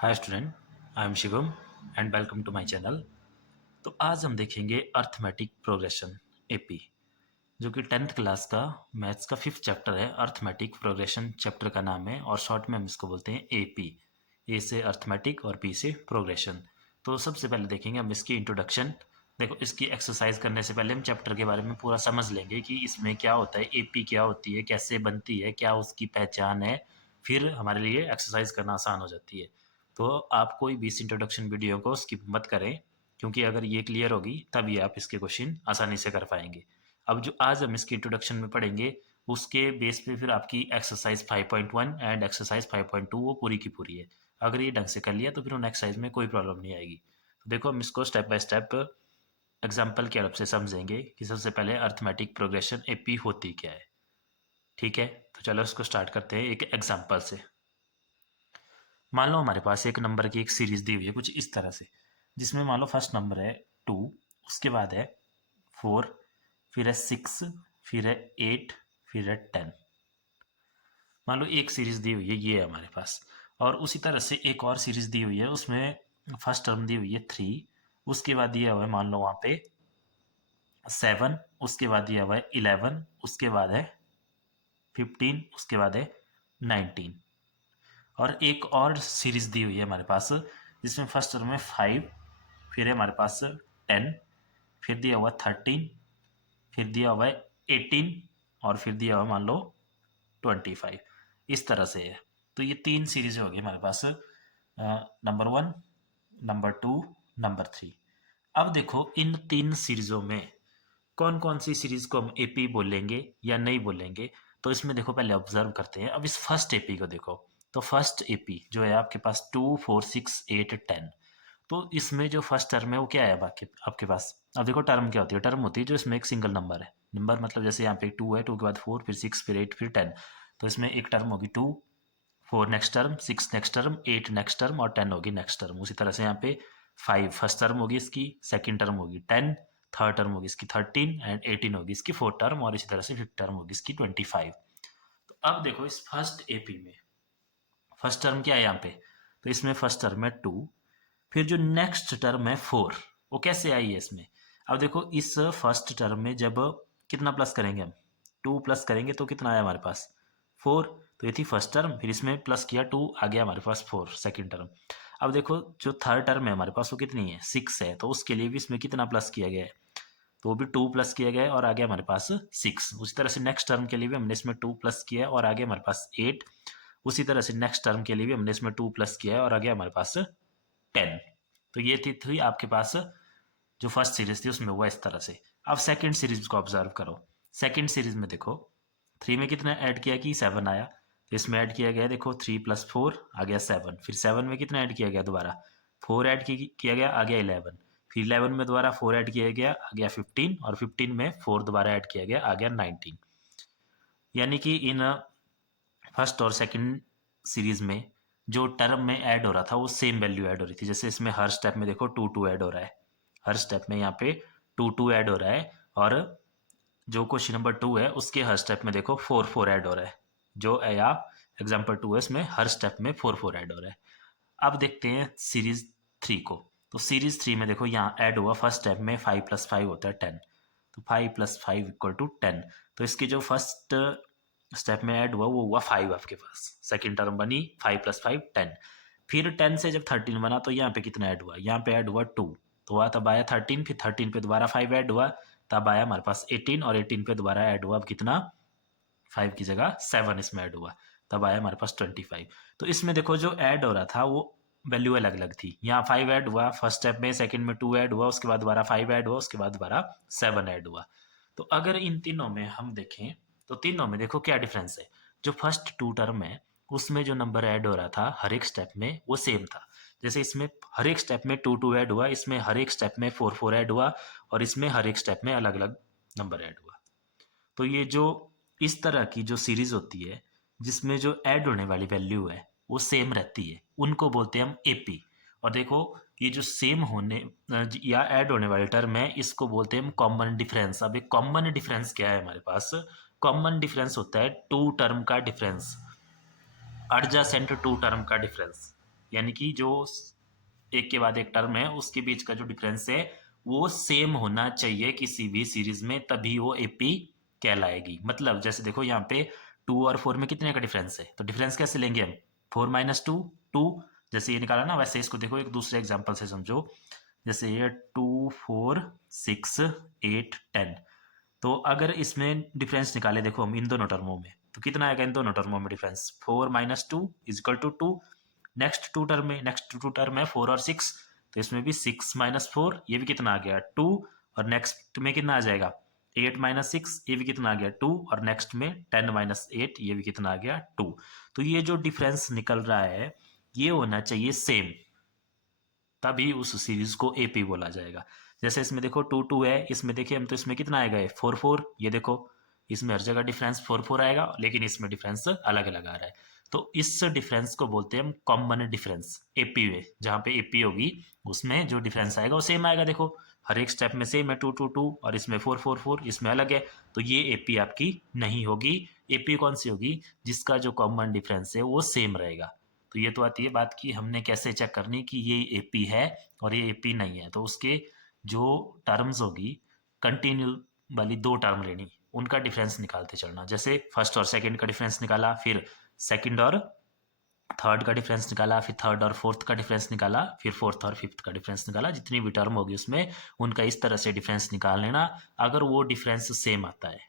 Hi student, I am Shivam and welcome to my channel. तो आज हम देखेंगे अर्थमेटिक प्रोग्रेशन एपी, जो कि 10th क्लास का मैथ्स का 5th चैप्टर है। अर्थमेटिक प्रोग्रेशन चैप्टर का नाम है और शॉर्ट में हम इसको बोलते हैं एपी। ए से अर्थमेटिक और पी से प्रोग्रेशन। तो सबसे पहले देखेंगे हम इसकी इंट्रोडक्शन। देखो, इसकी एक्सरसाइज करने से पहले हम चैप्टर के बारे में पूरा समझ लेंगे कि इसमें क्या होता है, एपी क्या होती है, कैसे बनती है, क्या उसकी पहचान है। फिर हमारे लिए एक्सरसाइज करना आसान हो जाती है। तो आप कोई भी इस इंट्रोडक्शन वीडियो को स्किप मत करें, क्योंकि अगर ये क्लियर होगी तभी आप इसके क्वेश्चन आसानी से कर पाएंगे। अब जो आज हम इसके इंट्रोडक्शन में पढ़ेंगे, उसके बेस पे फिर आपकी एक्सरसाइज 5.1 एंड एक्सरसाइज 5.2 वो पूरी की पूरी है। अगर ये ढंग से कर लिया तो फिर उन एक्सरसाइज में कोई प्रॉब्लम नहीं आएगी। तो देखो, हम इसको स्टेप बाय स्टेप एग्जाम्पल के हेल्प से समझेंगे कि सबसे पहले अर्थमेटिक प्रोग्रेशन एपी होती क्या है। ठीक है, तो चलो इसको स्टार्ट करते हैं एक एग्जाम्पल से। मान लो हमारे पास एक नंबर की एक सीरीज दी हुई है कुछ इस तरह से, जिसमें मान लो फर्स्ट नंबर है 2, उसके बाद है 4, फिर है 6, फिर है 8, फिर है 10। मान लो एक सीरीज दी हुई है, ये है हमारे पास। और उसी तरह से एक और सीरीज दी हुई है, उसमें फर्स्ट टर्म दी हुई है 3, उसके बाद दिया हुआ है मान लो वहाँ पे 7, उसके बाद दिया हुआ है 11, उसके बाद है 15, उसके बाद है 19। और एक और सीरीज दी हुई है हमारे पास, जिसमें फर्स्ट टर्म है 5, फिर है हमारे पास 10, फिर दिया हुआ 13, फिर दिया हुआ है 18, और फिर दिया हुआ मान लो 25। इस तरह से है। तो ये तीन सीरीज हो गई हमारे पास, नंबर 1, नंबर 2, नंबर 3। अब देखो, इन तीन सीरीजों में कौन कौन सी सीरीज को हम एपी बोलेंगे या नहीं बोलेंगे। तो इसमें देखो, पहले ऑब्जर्व करते हैं। अब इस फर्स्ट एपी को देखो। तो फर्स्ट एपी जो है आपके पास 2, 4, 6, 8, 10। तो इसमें जो फर्स्ट टर्म है वो क्या है आपके आपके पास। अब देखो, टर्म क्या होती है। टर्म होती है जो इसमें एक सिंगल नंबर है। नंबर मतलब जैसे यहाँ पे 2 है, 2 के बाद 4, फिर 6, फिर 8, फिर 10। तो इसमें एक टर्म होगी 2, 4 next term, 6 next term, 8 next term और 10 होगी नेक्स्ट टर्म। उसी तरह से यहाँ पे 5 फर्स्ट टर्म होगी इसकी, सेकंड टर्म होगी 10, थर्ड टर्म होगी इसकी 13 एंड 18 होगी इसकी फोर्थ टर्म, और इसी तरह से फिफ्थ टर्म होगी इसकी 25। तो अब देखो, इस फर्स्ट एपी में फर्स्ट टर्म क्या है यहाँ पे। तो इसमें फर्स्ट टर्म है 2, फिर जो नेक्स्ट टर्म है 4, वो कैसे आई है इसमें। अब देखो, इस फर्स्ट टर्म में जब कितना प्लस करेंगे हम, 2 प्लस करेंगे तो कितना आया हमारे पास 4। तो ये थी फर्स्ट टर्म, फिर इसमें प्लस किया 2, आ गया हमारे पास 4 सेकंड टर्म। अब देखो, जो थर्ड टर्म है हमारे पास वो कितनी है, 6 है। तो उसके लिए भी इसमें कितना प्लस किया गया है, तो वो भी 2 प्लस किया गया है और आ गया हमारे पास 6। उसी तरह से नेक्स्ट टर्म के लिए भी हमने इसमें 2 प्लस किया है और आ गया हमारे पास 8। उसी तरह से नेक्स्ट टर्म के लिए भी हमने इसमें 2 प्लस किया है और आ गया हमारे पास 10। तो ये थी आपके पास जो फर्स्ट सीरीज थी, उसमें हुआ इस तरह से। अब सेकंड सीरीज को ऑब्जर्व करो। सेकंड सीरीज में देखो, 3 में कितना ऐड किया कि 7 आया। तो इसमें ऐड किया गया, देखो 3 + 4 आ गया 7। फिर 7 में कितना ऐड किया गया, दोबारा 4 ऐड किया गया, आ गया 11। फिर 11 में दोबारा 4 ऐड किया गया, आ गया 15। और 15 में 4 दोबारा ऐड किया गया, आ गया 19। यानी कि इन फर्स्ट और सेकंड सीरीज में जो टर्म में ऐड हो रहा था वो सेम वैल्यू ऐड हो रही थी। जैसे इसमें हर स्टेप में देखो 2 2 ऐड हो रहा है, हर स्टेप में यहाँ पे 2 2 ऐड हो रहा है। और जो क्वेश्चन नंबर 2 है उसके हर स्टेप में देखो 4 4 ऐड हो रहा है। जो या एग्जाम्पल 2 है, इसमें हर स्टेप में 4 4 ऐड हो रहा है। अब देखते हैं सीरीज 3 को। तो सीरीज 3 में देखो, यहाँ ऐड हुआ फर्स्ट स्टेप में 5 + 5 होता है 10। तो 5 + 5 = 10। तो इसकी जो फर्स्ट स्टेप में ऐड हुआ वो हुआ 5 आपके पास। सेकंड टर्म बनी 5 + 5 10। फिर 10 से जब 13 बना तो यहाँ पे कितना ऐड हुआ, यहाँ पे ऐड हुआ 2। तो वह तब आया 13, फिर 13 पे दोबारा 5 ऐड हुआ, तब आया हमारे पास 18। और 18 पे दोबारा ऐड हुआ, अब कितना, 5 की जगह 7 इसमें ऐड हुआ, तब आया हमारे पास 25। तो इसमें देखो, जो ऐड हो रहा था वो वैल्यू अलग अलग थी। यहाँ 5 ऐड हुआ फर्स्ट स्टेप में, सेकंड में 2 ऐड हुआ, उसके बाद दोबारा 5 ऐड हुआ, उसके बाद दोबारा 7 ऐड हुआ। तो अगर इन तीनों में हम देखें तो तीनों में देखो क्या डिफरेंस है। जो फर्स्ट 2 टर्म है उसमें जो नंबर ऐड हो रहा था हर एक स्टेप में वो सेम था। जैसे इसमें हर एक स्टेप में 2 2 ऐड हुआ, इसमें हर एक स्टेप में 4 4 ऐड हुआ, और इसमें हर एक स्टेप में अलग अलग नंबर ऐड हुआ। तो ये जो इस तरह की जो सीरीज होती है जिसमें जो ऐड होने वाली वैल्यू है वो सेम रहती है, उनको बोलते हैं हम एपी। और देखो, ये जो सेम होने या ऐड होने वाले टर्म है इसको बोलते हैं हम कॉमन डिफरेंस। अब एक कॉमन डिफरेंस क्या है हमारे पास, कॉमन डिफरेंस होता है 2 टर्म का डिफरेंस, एडजेसेंट 2 टर्म का डिफरेंस। यानी कि जो एक के बाद एक टर्म है उसके बीच का जो डिफरेंस है वो सेम होना चाहिए किसी भी सीरीज में, तभी वो एपी कहलाएगी। मतलब जैसे देखो यहाँ पे 2 और 4 में कितने का डिफरेंस है, तो डिफरेंस कैसे लेंगे हम, 4 माइनस टू, 2, जैसे ये निकाला ना वैसे इसको देखो एक दूसरे एग्जाम्पल से समझो। जैसे ये 2 4 6 8 10, तो अगर इसमें डिफरेंस निकाले देखो हम इन दोनों टर्मों में, तो कितना आएगा इन दोनों टर्मों में difference, 4 minus two is equal to 2। Next two term है 4 और 6, तो इसमें भी 6 माइनस 4, ये भी कितना आ गया 2, और नेक्स्ट में कितना आ जाएगा 8 माइनस 6, ये भी कितना आ गया 2, और नेक्स्ट में 10 माइनस 8, ये भी कितना आ गया 2। तो ये जो डिफरेंस निकल रहा है ये होना चाहिए सेम, तभी उस सीरीज को एपी बोला जाएगा। जैसे इसमें देखो 2 2 है, इसमें देखिए हम, तो इसमें कितना आएगा 4 4, ये देखो इसमें हर जगह डिफरेंस 4 4 आएगा, लेकिन इसमें डिफरेंस अलग अलग आ रहा है। तो इस डिफरेंस को बोलते हैं हम कॉमन डिफरेंस एपी में, जहाँ पे एपी होगी उसमें जो डिफरेंस आएगा वो सेम आएगा। देखो हर एक स्टेप में सेम है, 2 2 2, और इसमें 4 4 4, इसमें अलग है, तो ये एपी आपकी नहीं होगी। एपी कौन सी होगी, जिसका जो कॉमन डिफरेंस है वो सेम रहेगा। तो ये तो आती है बात की हमने कैसे चेक करनी कि ये एपी है और ये एपी नहीं है, तो उसके जो टर्म्स होगी कंटिन्यू वाली दो टर्म लेनी, उनका डिफरेंस निकालते चलना। जैसे फर्स्ट और सेकंड का डिफरेंस निकाला, फिर सेकंड और थर्ड का डिफरेंस निकाला, फिर थर्ड और फोर्थ का डिफरेंस निकाला, फिर फोर्थ और फिफ्थ का डिफरेंस निकाला, जितनी भी टर्म होगी उसमें उनका इस तरह से डिफरेंस निकाल लेना। अगर वो डिफरेंस सेम आता है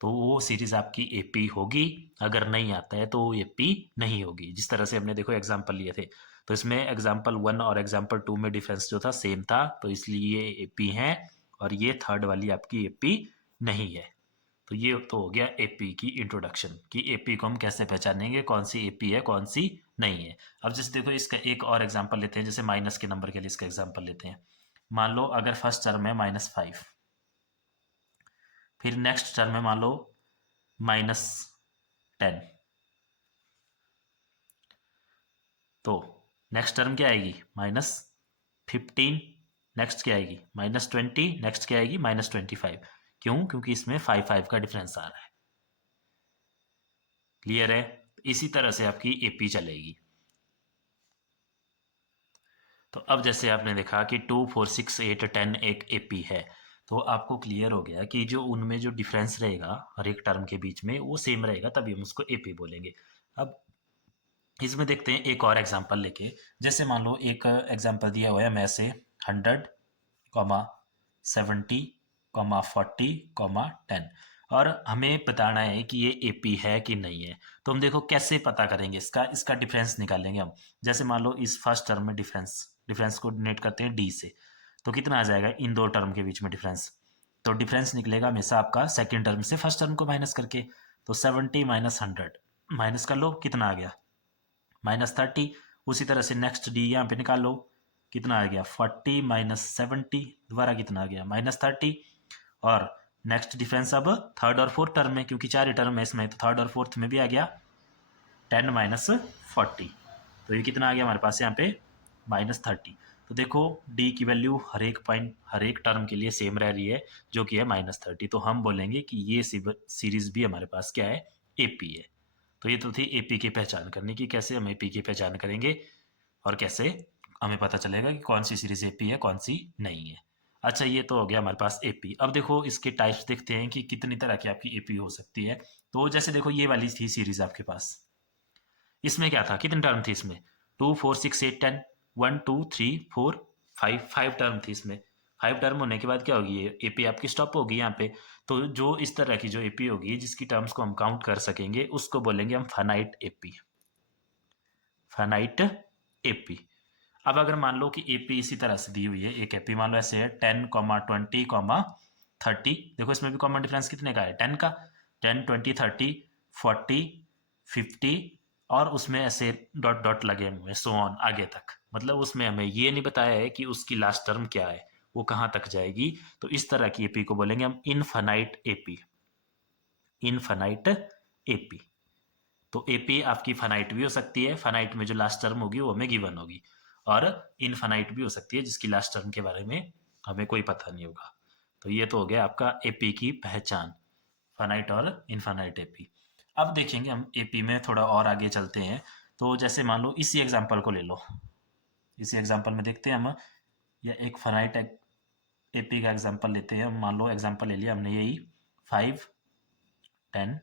तो वो सीरीज आपकी एपी होगी, अगर नहीं आता है तो वो एपी नहीं होगी। जिस तरह से हमने देखो एग्जाम्पल लिए थे, तो इसमें एग्जाम्पल 1 और एग्जाम्पल 2 में डिफरेंस जो था सेम था, तो इसलिए ये एपी है, और ये थर्ड वाली आपकी एपी नहीं है। तो ये तो हो गया एपी की इंट्रोडक्शन कि एपी को हम कैसे पहचानेंगे, कौन सी एपी है कौन सी नहीं है। अब जैसे देखो इसका एक और एग्जाम्पल लेते हैं, जैसे माइनस के नंबर के लिए इसका एग्जाम्पल लेते हैं। मान लो अगर फर्स्ट टर्म है -5, फिर नेक्स्ट टर्म है मान लो -10, तो नेक्स्ट टर्म क्या आएगी -15, नेक्स्ट क्या आएगी -20, नेक्स्ट क्या आएगी -25। क्यों, क्योंकि इसमें 5 5 का डिफरेंस आ रहा है। क्लियर है, इसी तरह से आपकी एपी चलेगी। तो अब जैसे आपने देखा कि 2 4 6 8 10 एक एपी है, तो आपको क्लियर हो गया कि जो उनमें जो डिफरेंस रहेगा हर एक टर्म के बीच में वो सेम रहेगा, तभी हम उसको एपी बोलेंगे। अब इसमें देखते हैं एक और एग्जांपल लेके। जैसे मान लो एक एग्जांपल दिया हुआ है मैं से 100, 70, 40, 10, और हमें बताना है कि ये एपी है कि नहीं है। तो हम देखो कैसे पता करेंगे, इसका इसका डिफरेंस निकालेंगे हम। जैसे मान लो इस फर्स्ट टर्म में डिफरेंस डिफरेंस को डिनोट करते हैं डी से, तो कितना आ जाएगा इन दो टर्म के बीच में डिफरेंस, तो डिफरेंस निकलेगा हमेशा आपका सेकेंड टर्म से फर्स्ट टर्म को माइनस करके। तो 70 माइनस 100 माइनस कर लो, कितना आ गया -30। उसी तरह से नेक्स्ट डी यहाँ पे निकाल लो, कितना आ गया 40 माइनस 70, दोबारा कितना आ गया -30। और नेक्स्ट डिफरेंस अब थर्ड और फोर्थ टर्म में, क्योंकि चार ही टर्म है इसमें, तो थर्ड और फोर्थ में भी आ गया 10 माइनस 40, तो ये कितना आ गया हमारे पास यहाँ पे -30। तो देखो डी की वैल्यू हर एक पॉइंट हर एक टर्म के लिए सेम रह रही है, जो कि है -30। तो हम बोलेंगे कि ये सीरीज भी हमारे पास क्या है, एपी है। तो ये तो थी एपी की पहचान करने की, कैसे हम एपी की पहचान करेंगे और कैसे हमें पता चलेगा कि कौन सी सीरीज एपी है कौन सी नहीं है। अच्छा, ये तो हो गया हमारे पास एपी। अब देखो इसके टाइप्स देखते हैं कि कितनी तरह की आपकी एपी हो सकती है। तो जैसे देखो ये वाली थी सीरीज आपके पास, इसमें क्या था, कितनी टर्म थी इसमें 2 4 6 8 10, 1 2 3 4 5, 5 टर्म थी इसमें। 5 टर्म होने के बाद क्या होगी, ये एपी आपकी स्टॉप होगी यहाँ पे। तो जो इस तरह की जो एपी होगी जिसकी टर्म्स को हम काउंट कर सकेंगे उसको बोलेंगे हम फाइनाइट एपी, फाइनाइट एपी। अब अगर मान लो कि एपी इसी तरह से दी हुई है, एक एपी मान लो ऐसे है 10, 20, 30, देखो इसमें भी कॉमन डिफरेंस कितने का है 10 का, 10 20 30 40 50, और उसमें ऐसे डॉट डॉट लगे हुए सो ऑन आगे तक। मतलब उसमें हमें ये नहीं बताया है कि उसकी लास्ट टर्म क्या है, वो कहाँ तक जाएगी। तो इस तरह की एपी को बोलेंगे हम इनफाइनाइट एपी, इनफाइनाइट एपी। तो एपी आपकी फाइनाइट भी हो सकती है, फाइनाइट में जो लास्ट टर्म होगी वो हमें गिवन होगी, और इनफाइनाइट भी हो सकती है जिसकी लास्ट टर्म के बारे में हमें कोई पता नहीं होगा। तो ये तो हो गया आपका एपी की पहचान, फाइनाइट और इनफाइनाइट एपी। अब देखेंगे हम एपी में थोड़ा और आगे चलते हैं। तो जैसे मान लो इसी एग्जांपल को ले लो, इसी एग्जांपल में देखते हैं हम, या एक फाइनाइट एपी का एग्जांपल लेते हैं। मान लो एग्जांपल ले लिया हमने यही 5, 10,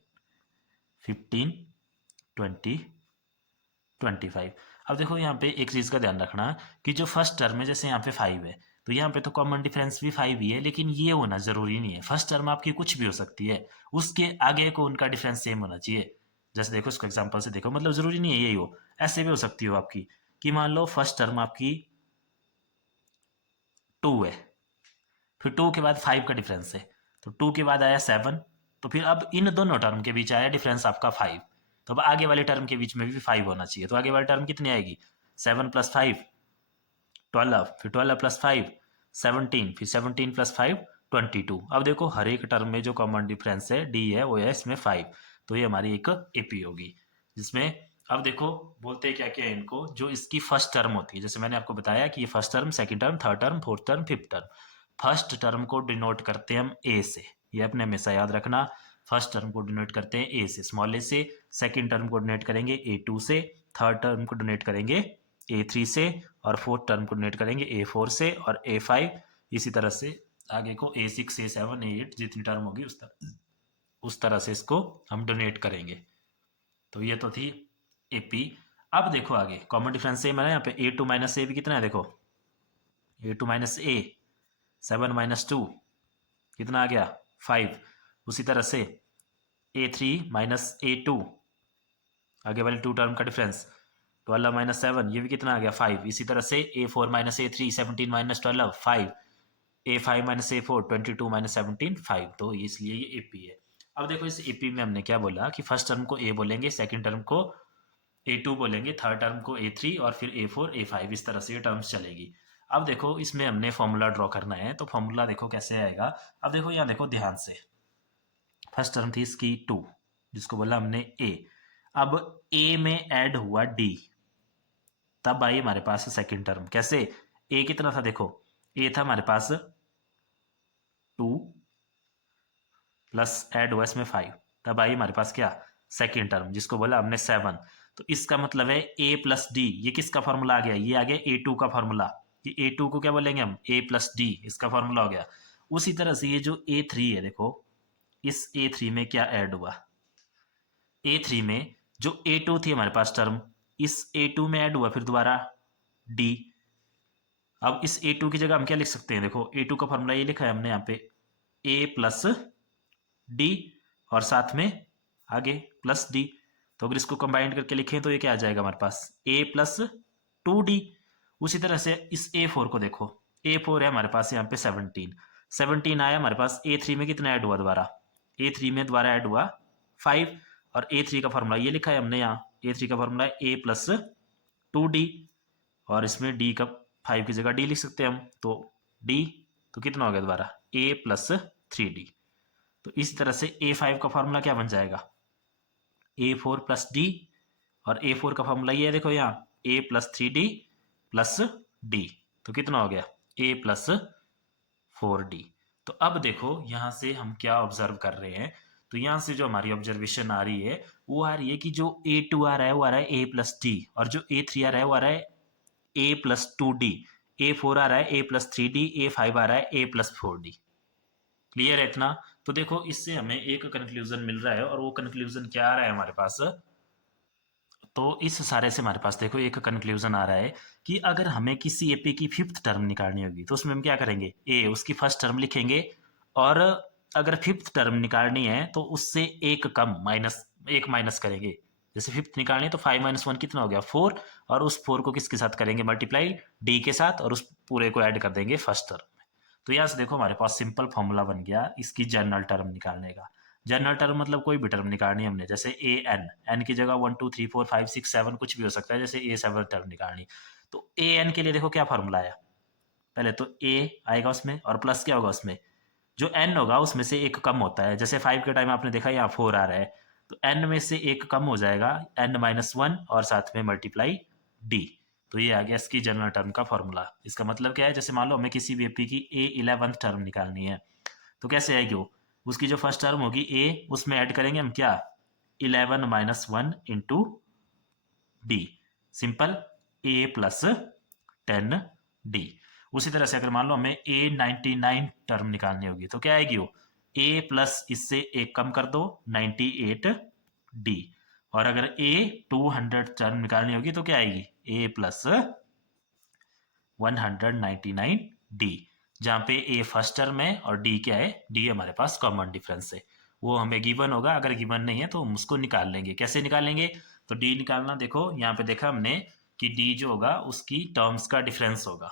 15, 20, 25। अब देखो यहाँ पे एक चीज़ का ध्यान रखना कि जो फर्स्ट टर्म है, जैसे यहाँ पे 5 है, तो यहाँ पे तो कॉमन डिफरेंस भी 5 ही है, लेकिन ये होना जरूरी नहीं है। फर्स्ट टर्म आपकी कुछ भी हो सकती है, उसके आगे को उनका डिफरेंस सेम होना चाहिए। जैसे देखो इसको एग्जांपल से देखो, मतलब जरूरी नहीं है यही हो, ऐसे भी हो सकती हो आपकी कि मान लो फर्स्ट टर्म आपकी 2 है, फिर 2 के बाद 5 का डिफरेंस है, तो 2 के बाद आया 7, तो फिर अब इन दोनों टर्म के बीच आया डिफरेंस आपका 5, तो अब आगे वाले टर्म के बीच में भी 5 होना चाहिए। तो आगे वाली टर्म कितनी आएगी, 7 + 5 12, फिर 12 + 5 17, फिर 17 + 5 22। अब देखो हर एक टर्म में जो कॉमन डिफरेंस है डी है वो है इसमें 5, तो ये हमारी एक एपी होगी। जिसमें अब देखो बोलते हैं क्या क्या है इनको, जो इसकी फर्स्ट टर्म होती है, जैसे मैंने आपको बताया कि ये first term, second term, third term, fourth term, fifth term. First term को डिनोट करते हैं हम ए से, ये अपने हमेशा याद रखना। फर्स्ट टर्म को डिनोट करते हैं ए से, स्मॉल ए से। सेकंड टर्म को डिनोट करेंगे A2 से। थर्ड टर्म को डिनोट करेंगे A3 से। और फोर्थ टर्म को डिनोट करेंगे A4 से और A5। इसी तरह से आगे को A6, A7, A8 जितनी टर्म होगी उस तरह से इसको हम डोनेट करेंगे। तो ये तो थी एपी। अब देखो आगे कॉमन डिफरेंस सेम है ना, यहाँ पे A2 - A भी कितना है देखो, A2 - A 7 - 2 कितना आ गया 5। उसी तरह से A3 - A2, आगे वाले 2 टर्म का डिफरेंस 12 - 7, ये भी कितना आ गया 5। इसी तरह से A4 - A3 17 - 12 5। A5 - A4 22 - 17 5। तो इसलिए ये एपी है। अब देखो इस एपी में हमने क्या बोला कि फर्स्ट टर्म को ए बोलेंगे, सेकंड टर्म को A2 बोलेंगे, थर्ड टर्म को A3 और फिर A4 A5, इस तरह से ये टर्म्स चलेगी। अब देखो इसमें हमने फॉर्मूला ड्रॉ करना है, तो फॉर्मूला देखो कैसे आएगा। अब देखो यहाँ देखो ध्यान से, फर्स्ट टर्म थी इसकी 2, जिसको बोला हमने ए। अब ए में ऐड हुआ डी, तब आई हमारे पास सेकंड टर्म। कैसे, ए कितना था देखो, ए था हमारे पास 2 प्लस ऐड हुआ इसमें 5, तब आई हमारे पास क्या सेकंड टर्म, जिसको बोला हमने 7। तो इसका मतलब है ए प्लस डी, ये किसका फॉर्मूला आ गया, ये आ गया A2 का फॉर्मूला। ये A2 को क्या बोलेंगे हम, ए प्लस डी, इसका फॉर्मूला हो गया। उसी तरह से ये जो A3 है देखो, इस A3 में क्या ऐड हुआ, A3 में जो A2 थी हमारे पास टर्म, इस A2 में ऐड हुआ फिर दोबारा D। अब इस A2 की जगह हम क्या लिख सकते हैं, देखो A2 का फॉर्मूला ये लिखा है हमने यहाँ पे, A प्लस डी और साथ में आगे प्लस डी। तो अगर इसको कंबाइन करके लिखें तो ये क्या आ जाएगा हमारे पास, A प्लस 2D। उसी तरह से इस A4 को देखो, A4 है हमारे पास यहाँ पे 17 आया हमारे पास। A3 में कितना ऐड हुआ दोबारा, A3 में दोबारा ऐड हुआ 5। और A3 का फॉर्मूला ये लिखा है हमने यहाँ, A3 का फॉर्मूला A प्लस 2D, और इसमें D का 5 की जगह D लिख सकते हैं हम, तो D तो कितना हो गया दोबारा A प्लस 3D। तो इस तरह से A5 का फॉर्मूला क्या बन जाएगा, A4 प्लस डी, और A4 का फॉर्मूला ये है देखो यहाँ A plus 3D plus D, तो कितना हो गया A प्लस 4D। तो अब देखो यहाँ से हम क्या ऑब्जर्व कर रहे हैं, तो यहाँ से जो हमारी ऑब्जर्वेशन आ रही है वो आ रही है कि जो A2 आ रहा है वो आ रहा है A प्लस डी, और जो A3 आ रहा है वो आ रहा है A प्लस 2D। A4 आ रहा है A प्लस 3D, A5 आ रहा है A प्लस 4D। क्लियर है इतना। तो देखो इससे हमें एक कंक्लूजन मिल रहा है, और वो कंक्लूजन क्या आ रहा है हमारे पास, तो इस सारे से हमारे पास देखो एक कंक्लूजन आ रहा है कि अगर हमें किसी एपी की फिफ्थ टर्म निकालनी होगी तो उसमें हम क्या करेंगे, ए उसकी फर्स्ट टर्म लिखेंगे, और अगर फिफ्थ टर्म निकालनी है तो उससे एक कम एक माइनस करेंगे। जैसे फिफ्थ निकालनी है तो 5 - 1 कितना हो गया 4, और उस 4 को किसके साथ करेंगे मल्टीप्लाई, डी के साथ, और उस पूरे को ऐड कर देंगे फर्स्ट टर्म। तो यहाँ से देखो हमारे पास सिंपल फॉर्मूला बन गया इसकी जनरल टर्म निकालने का। जनरल टर्म मतलब कोई भी टर्म निकालनी है हमने, जैसे एन की जगह 1 2 3 4 5 6 7 कुछ भी हो सकता है, जैसे A7 टर्म निकालनी। तो एन के लिए देखो क्या फॉर्मूला आया, पहले तो ए आएगा उसमें, और प्लस क्या होगा उसमें, जो एन होगा उसमें से एक कम होता है। जैसे 5 के टाइम आपने देखा यहाँ 4 आ रहा है, तो एन में से एक कम हो जाएगा n-1, और साथ में मल्टीप्लाई डी। तो ये आ गया इसकी जनरल टर्म का फॉर्मूला। इसका मतलब क्या है, जैसे मान लो हमें किसी भी एपी की A11th टर्म निकालनी है, तो कैसे आएगी वो, उसकी जो फर्स्ट टर्म होगी ए, उसमें ऐड करेंगे हम क्या 11 - 1 इंटू डी, सिंपल ए प्लस 10 डी। उसी तरह से अगर मान लो हमें A99 टर्म निकालनी होगी तो क्या आएगी वो, ए प्लस इससे एक कम कर दो 98 डी। और अगर A200 टर्म निकालनी होगी तो क्या आएगी, ए प्लस 199 डी, जहाँ पे ए फर्स्ट टर्म है और डी क्या है, डी हमारे पास कॉमन डिफरेंस है, वो हमें गिवन होगा। अगर गिवन नहीं है तो हम उसको निकाल लेंगे। कैसे निकालेंगे, तो डी निकालना, देखो यहाँ पे देखा हमने कि डी जो होगा उसकी टर्म्स का डिफरेंस होगा।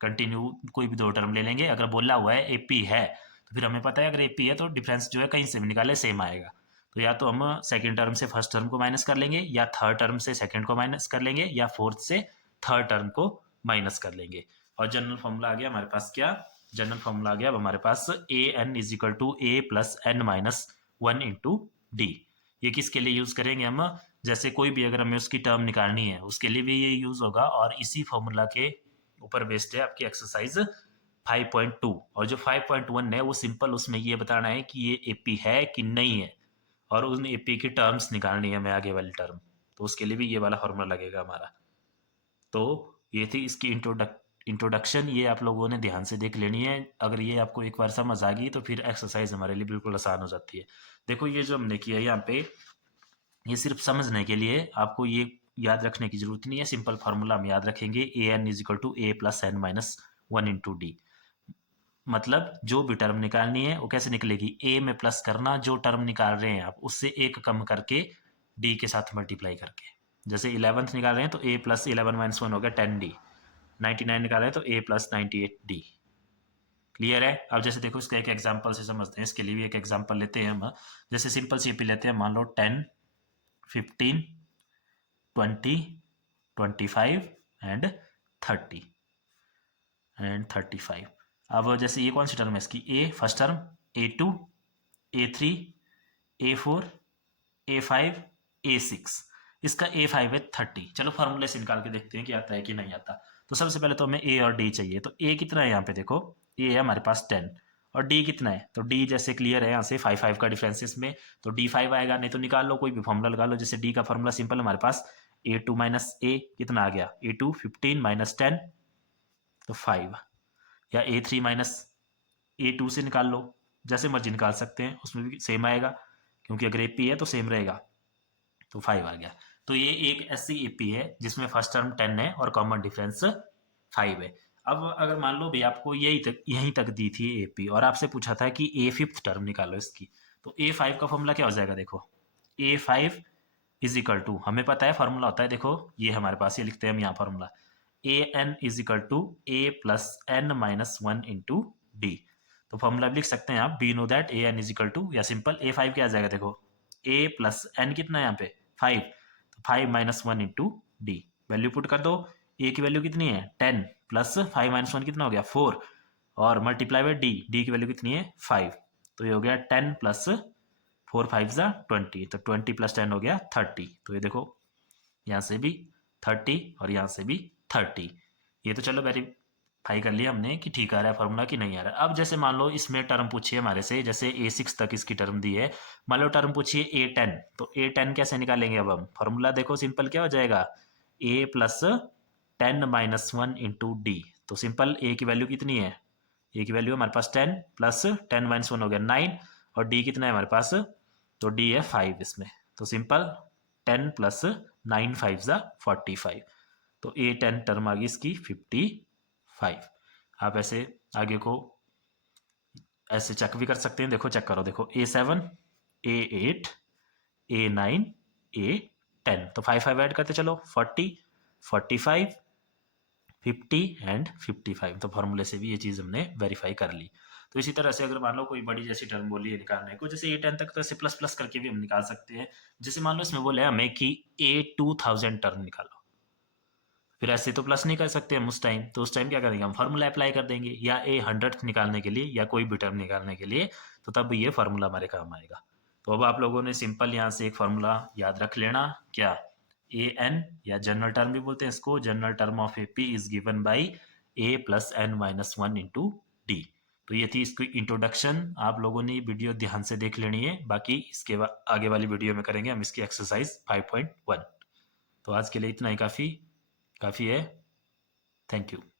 कंटिन्यू कोई भी दो टर्म ले लेंगे, अगर बोला हुआ है एपी है तो फिर हमें पता है अगर एपी है तो डिफरेंस जो है कहीं से भी निकाले सेम आएगा। तो या तो हम सेकेंड टर्म से फर्स्ट टर्म को माइनस कर लेंगे, या थर्ड टर्म से सेकेंड को माइनस कर लेंगे, या फोर्थ से थर्ड टर्म को माइनस कर लेंगे। और जनरल फॉर्मूला आ गया हमारे पास, क्या जनरल फॉर्मूला आ गया अब हमारे पास, a n is equal to a plus n minus 1 into d. ये किसके लिए यूज करेंगे हम, जैसे कोई भी अगर हमें उसकी टर्म निकालनी है उसके लिए भी ये यूज होगा। और इसी फॉर्मूला के ऊपर बेस्ड है आपकी एक्सरसाइज 5.2। और जो 5.1 है वो सिंपल उसमें ये बताना है कि ये एपी है कि नहीं है, और उन एपी की टर्म्स निकालनी है हमें, आगे वाली टर्म, तो उसके लिए भी ये वाला फॉर्मूला लगेगा हमारा। तो ये थी इसकी इंट्रोडक्शन, ये आप लोगों ने ध्यान से देख लेनी है। अगर ये आपको एक बार समझ आ गई तो फिर एक्सरसाइज हमारे लिए बिल्कुल आसान हो जाती है। देखो ये जो हमने किया यहाँ पे, ये सिर्फ समझने के लिए, आपको ये याद रखने की जरूरत नहीं है। सिंपल फार्मूला हम याद रखेंगे, a n is equal to a plus n minus 1 into d. मतलब जो भी टर्म निकालनी है वो कैसे निकलेगी, ए में प्लस करना, जो टर्म निकाल रहे हैं आप उससे एक कम करके डी के साथ मल्टीप्लाई करके। जैसे 11th निकाल रहे हैं तो ए प्लस 11 माइनस 1 हो गया 10 डी। 99 निकाल रहे हैं तो ए प्लस 98 डी। क्लियर है। अब जैसे देखो इसका एक एग्जांपल से समझते हैं, इसके लिए भी एक एग्जांपल लेते हैं हम। जैसे सिंपल सी पी लेते हैं, मान लो 10, 15, 20, 25 एंड 30 एंड 35। अब जैसे ये कौन सी टर्म है इसकी, ए first term, A2, A3, A4, A5, A6। इसका A5 है 30। चलो फार्मूले से निकाल के देखते हैं कि आता है कि नहीं आता। तो सबसे पहले तो हमें ए और डी चाहिए। तो ए कितना है यहाँ पे, देखो ए है हमारे पास 10 और डी कितना है, तो डी जैसे क्लियर है यहाँ से 5 का डिफरेंस इसमें, तो डी 5 आएगा। नहीं तो निकाल लो, कोई भी फॉर्मूला लगा लो। जैसे डी का फॉर्मूला सिंपल हमारे पास, A2 माइनस ए कितना आ गया, A2 15 माइनस 10 तो 5, या A3 माइनस A2 से निकाल लो, जैसे मर्जी निकाल सकते हैं, उसमें भी सेम आएगा क्योंकि अगर एपी है तो सेम रहेगा। तो 5 आ गया। तो ये एक ऐसी एपी है जिसमें फर्स्ट टर्म 10 है और कॉमन डिफरेंस 5 है। अब अगर मान लो भी आपको यहीं तक दी थी एपी और आपसे पूछा था कि ए फिफ्थ टर्म निकालो इसकी, तो A5 का फॉर्मूला क्या हो जाएगा, देखो A5 इज इक्वल टू, हमें पता है फॉर्मूला होता है, देखो ये हमारे पास, ये लिखते हैं हम यहाँ formula, a n is equal to a plus n minus 1 into d. तो फॉर्मूला लिख सकते हैं आप, be know that a n is equal to, या सिंपल A5 क्या आ जाएगा, देखो ए प्लस एन कितना है यहाँ पे 5, तो 5 minus 1 into D. Value put कर दो, ए की वैल्यू कितनी है 10 प्लस 5 माइनस 1 कितना हो गया 4, और मल्टीप्लाई बाई डी, डी की वैल्यू कितनी है 5, तो ये हो गया 10 प्लस 4 5 ज़ा 20, तो 20 प्लस 10 हो गया 30। तो ये देखो यहाँ से भी 30 और यहाँ से भी 30। ये तो चलो वेरीफाई कर लिया हमने कि ठीक आ रहा है फॉर्मूला कि नहीं आ रहा है। अब जैसे मान लो इसमें टर्म पूछिए हमारे से, जैसे A6 तक इसकी टर्म दी है, मान लो टर्म पूछिए A10, तो A10 कैसे निकालेंगे, अब हम फॉर्मूला देखो सिंपल क्या हो जाएगा, A plus 10 minus 1 into d. तो सिंपल ए की वैल्यू कितनी है, ए की वैल्यू हमारे पास 10 प्लस 10 माइनस 1 हो गया 9, और डी कितना है हमारे पास, तो डी है 5 इसमें। तो सिंपल 10 प्लस 9 5 ज़ा 45, तो A10 टर्म आ गई इसकी 55। आप ऐसे आगे को ऐसे चेक भी कर सकते हैं, देखो चेक करो, देखो A7, A8, A9, A10, तो 5 5 ऐड करते चलो 40, 45, 50 एंड 55। तो फार्मूले से भी ये चीज़ हमने वेरीफाई कर ली। तो इसी तरह से अगर मान लो कोई बड़ी जैसी टर्म बोली है निकालने को, जैसे A10 तक, तो ऐसे प्लस प्लस करके भी हम निकाल सकते हैं। जैसे मान लो इसमें बोले हमें कि A2000 टर्म निकालो, फिर ऐसे तो प्लस नहीं कर सकते हम उस टाइम, तो उस टाइम क्या करेंगे हम, फार्मूला अप्लाई कर देंगे, या A100 निकालने के लिए या कोई भी टर्म निकालने के लिए, तो तब ये फार्मूला हमारे काम आएगा। तो अब आप लोगों ने सिंपल यहाँ से एक फार्मूला याद रख लेना, क्या, ए एन, या जनरल टर्म भी बोलते हैं इसको, general term of A P is given by a plus n minus 1 into d. तो ये थी इसकी इंट्रोडक्शन। आप लोगों ने वीडियो ध्यान से देख लेनी है, बाकी इसके आगे वाली वीडियो में करेंगे हम इसकी एक्सरसाइज 5.1। तो आज के लिए इतना ही काफ़ी काफ़ी है। Thank you.